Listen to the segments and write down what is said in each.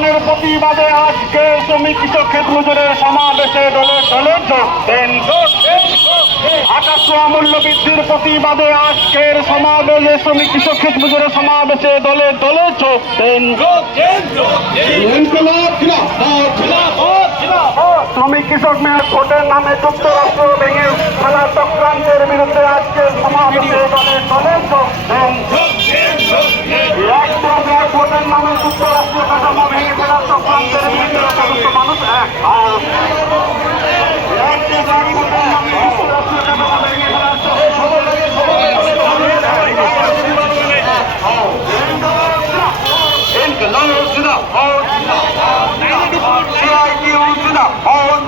প্রতিবাদে আজকে শ্রমিক কৃষক ক্ষেত সমাবেশে দলে দলে যোগ বৃদ্ধির প্রতিবাদে আজকের সমাবেশে শ্রমিক কৃষক ক্ষেত মজুরের সমাবেশে দলে দলে শ্রমিক কৃষক মেয়র ভোটের নামে যুক্তরাষ্ট্র ভেঙে ফেলা চক্রান্তের বিরুদ্ধে আজকে সমাবেশে দলে দলে ভোটের নামে যুক্তরাষ্ট্র কাঠামো ভেঙে ফেলা চক্রান্তের বিরুদ্ধে সমস্ত মানুষ এক হাত। এক ভোটের নামে যুক্তরাষ্ট্র কাঠামো ভেঙে ফেলা ইনকলাব জিন্দাবাদ সিআইটিউ জিন্দাবাদ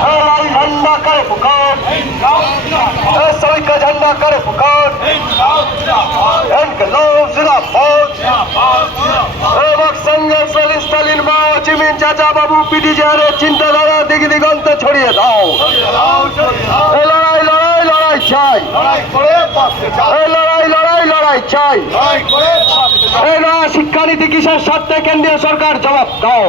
লড়াই ঝান্ডা করে পুকার এ শ্রমিক का झंडा करे पुकार মা চিমিন চাচা বাবু পিটিজারের চিন্তাধারা দিকে দিগন্তে ছড়িয়ে দাও। লড়াই লড়াই লড়াই চাই। শিক্ষানীতি কিসের স্বার্থে কেন্দ্রীয় সরকার জবাব দাও।